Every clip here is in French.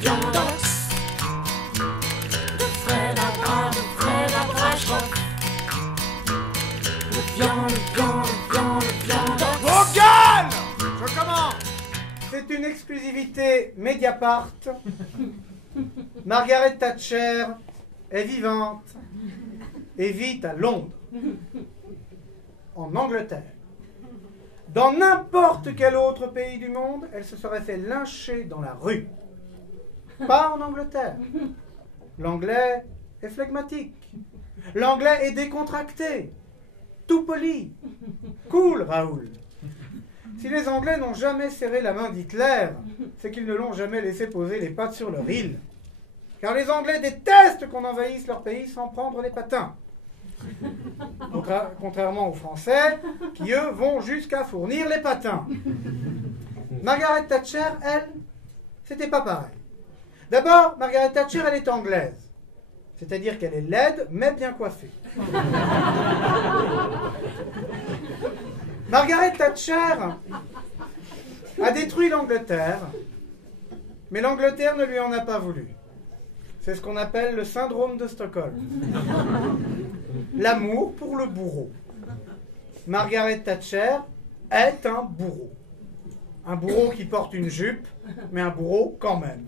viandos. De Fred à bras, de Fred à Braschoff. Le viandos. Vos gueules! Je commence! C'est une exclusivité Mediapart. Margaret Thatcher est vivante et vit à Londres, en Angleterre. Dans n'importe quel autre pays du monde, elle se serait fait lyncher dans la rue. Pas en Angleterre. L'anglais est flegmatique. L'anglais est décontracté. Tout poli. Cool, Raoul. Si les Anglais n'ont jamais serré la main d'Hitler, c'est qu'ils ne l'ont jamais laissé poser les pattes sur leur île. Car les Anglais détestent qu'on envahisse leur pays sans prendre les patins. Contrairement aux Français, qui eux vont jusqu'à fournir les patins. Margaret Thatcher, elle, c'était pas pareil. D'abord, Margaret Thatcher, elle est anglaise. C'est-à-dire qu'elle est laide, mais bien coiffée. Margaret Thatcher a détruit l'Angleterre, mais l'Angleterre ne lui en a pas voulu. C'est ce qu'on appelle le syndrome de Stockholm. L'amour pour le bourreau. Margaret Thatcher est un bourreau. Un bourreau qui porte une jupe, mais un bourreau quand même.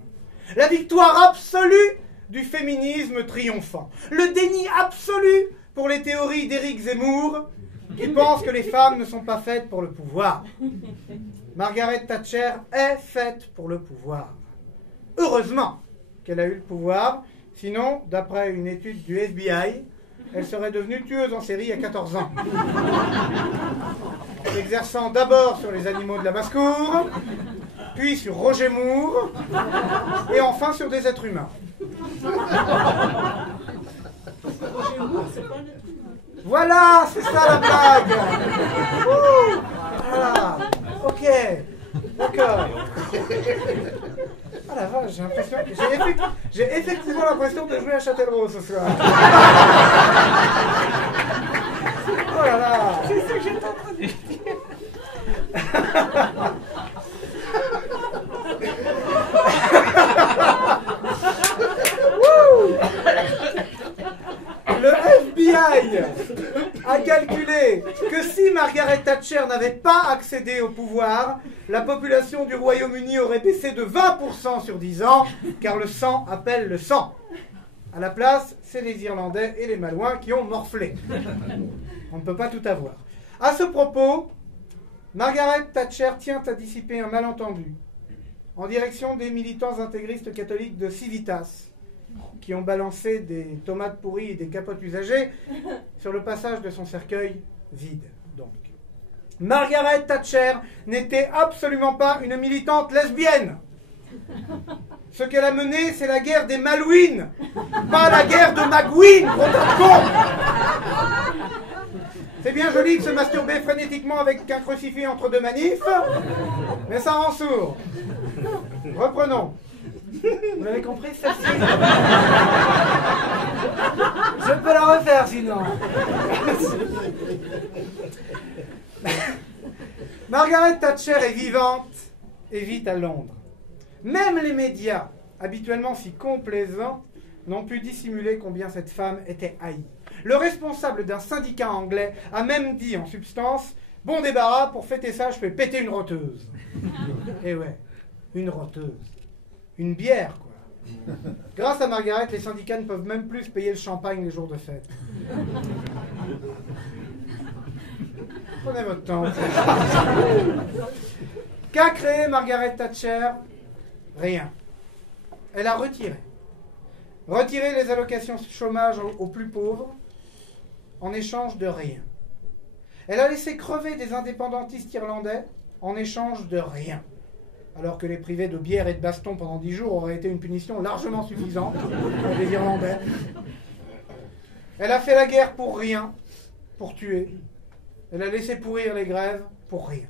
La victoire absolue du féminisme triomphant. Le déni absolu pour les théories d'Éric Zemmour, qui pense que les femmes ne sont pas faites pour le pouvoir. Margaret Thatcher est faite pour le pouvoir. Heureusement qu'elle a eu le pouvoir, sinon, d'après une étude du FBI, elle serait devenue tueuse en série à 14 ans. Exerçant d'abord sur les animaux de la basse-cour, puis sur Roger Moore, et enfin sur des êtres humains. Voilà, c'est ça la blague. Ouh, voilà, ok, d'accord. Ah la vache, j'ai l'impression que j'ai effectivement l'impression de jouer à Châtellerault ce soir. Oh là là. C'est ce que j'étais en train de dire. Le FBI a calculé que si Margaret Thatcher n'avait pas accédé au pouvoir, la population du Royaume-Uni aurait baissé de 20% sur 10 ans, car le sang appelle le sang. À la place, c'est les Irlandais et les Malouins qui ont morflé. On ne peut pas tout avoir. À ce propos, Margaret Thatcher tient à dissiper un malentendu en direction des militants intégristes catholiques de Civitas, qui ont balancé des tomates pourries et des capotes usagées sur le passage de son cercueil vide. Donc, Margaret Thatcher n'était absolument pas une militante lesbienne. Ce qu'elle a mené, c'est la guerre des Malouines, pas la guerre de Magouine, gros tas de con. C'est bien joli de se masturber frénétiquement avec un crucifix entre deux manifs, mais ça rend sourd. Reprenons. Vous l'avez compris, celle-ci? Je peux la refaire sinon. Margaret Thatcher est vivante et vit à Londres. Même les médias, habituellement si complaisants, n'ont pu dissimuler combien cette femme était haïe. Le responsable d'un syndicat anglais a même dit en substance « Bon débarras, pour fêter ça, je fais péter une roteuse. » Et ouais, une roteuse. Une bière, quoi. Grâce à Margaret, les syndicats ne peuvent même plus se payer le champagne les jours de fête. Prenez votre temps. Qu'a créé Margaret Thatcher? Rien. Elle a retiré les allocations chômage aux plus pauvres en échange de rien. Elle a laissé crever des indépendantistes irlandais en échange de rien. Alors que les privés de bière et de baston pendant 10 jours auraient été une punition largement suffisante pour les Irlandais. Elle a fait la guerre pour rien, pour tuer. Elle a laissé pourrir les grèves pour rien.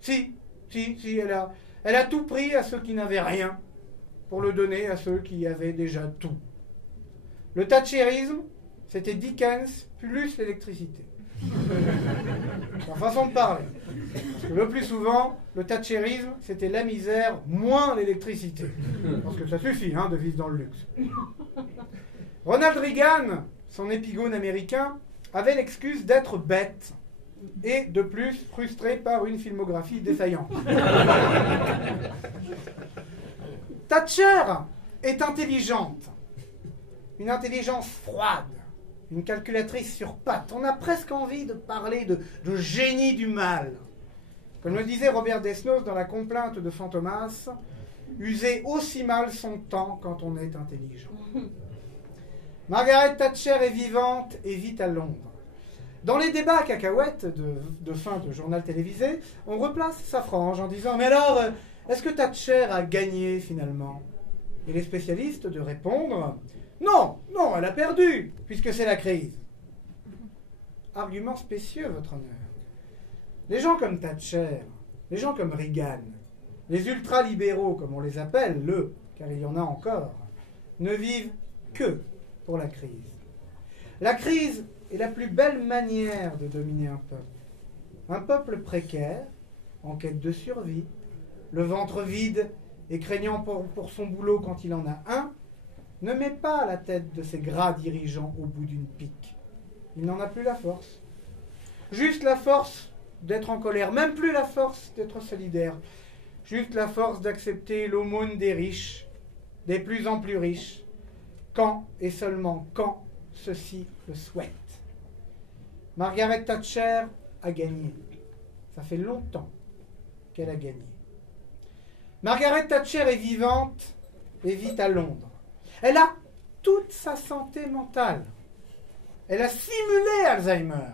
Si, elle a tout pris à ceux qui n'avaient rien, pour le donner à ceux qui avaient déjà tout. Le thatcherisme, c'était Dickens plus l'électricité. En façon de parler. Parce que le plus souvent, le thatchérisme, c'était la misère moins l'électricité. Parce que ça suffit de vivre dans le luxe. Ronald Reagan, son épigone américain, avait l'excuse d'être bête et de plus frustré par une filmographie défaillante. Thatcher est intelligente, une intelligence froide, une calculatrice sur pattes. On a presque envie de parler de génie du mal. Comme le disait Robert Desnos dans La complainte de Fantomas, user aussi mal son temps quand on est intelligent. Margaret Thatcher est vivante et vit à Londres. Dans les débats à cacahuètes de fin de journal télévisé, on replace sa frange en disant « Mais alors, est-ce que Thatcher a gagné finalement ?» Et les spécialistes de répondre « Non, non, elle a perdu, puisque c'est la crise. » Argument spécieux, votre honneur. Les gens comme Thatcher, les gens comme Reagan, les ultralibéraux, comme on les appelle, car il y en a encore, ne vivent que pour la crise. La crise est la plus belle manière de dominer un peuple. Un peuple précaire, en quête de survie, le ventre vide et craignant pour son boulot quand il en a un, ne met pas la tête de ses gras dirigeants au bout d'une pique. Il n'en a plus la force. Juste la force d'être en colère, même plus la force d'être solidaire. Juste la force d'accepter l'aumône des riches, des plus en plus riches, quand et seulement quand ceux-ci le souhaitent. Margaret Thatcher a gagné. Ça fait longtemps qu'elle a gagné. Margaret Thatcher est vivante et vit à Londres. Elle a toute sa santé mentale. Elle a simulé Alzheimer,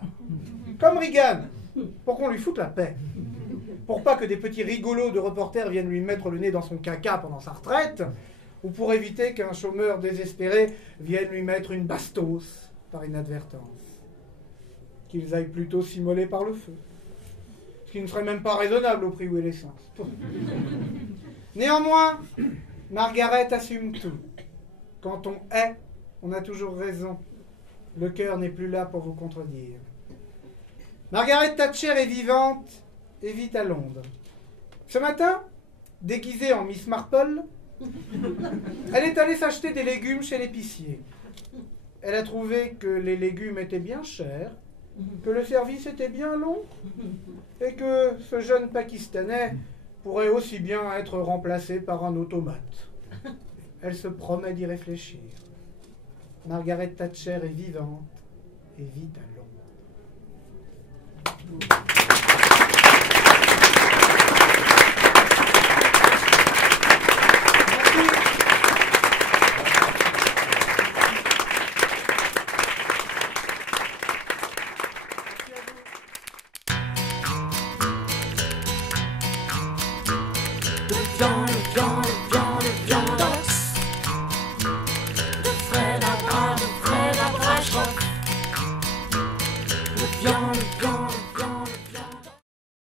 comme Reagan, pour qu'on lui foute la paix. Pour pas que des petits rigolos de reporters viennent lui mettre le nez dans son caca pendant sa retraite, ou pour éviter qu'un chômeur désespéré vienne lui mettre une bastos par inadvertance. Qu'ils aillent plutôt s'immoler par le feu. Ce qui ne serait même pas raisonnable au prix où est l'essence. Néanmoins, Margaret assume tout. Quand on hait, on a toujours raison. Le cœur n'est plus là pour vous contredire. Margaret Thatcher est vivante et vit à Londres. Ce matin, déguisée en Miss Marple, elle est allée s'acheter des légumes chez l'épicier. Elle a trouvé que les légumes étaient bien chers, que le service était bien long, et que ce jeune Pakistanais pourrait aussi bien être remplacé par un automate. Elle se promet d'y réfléchir. Margaret Thatcher est vivante et vit à Londres.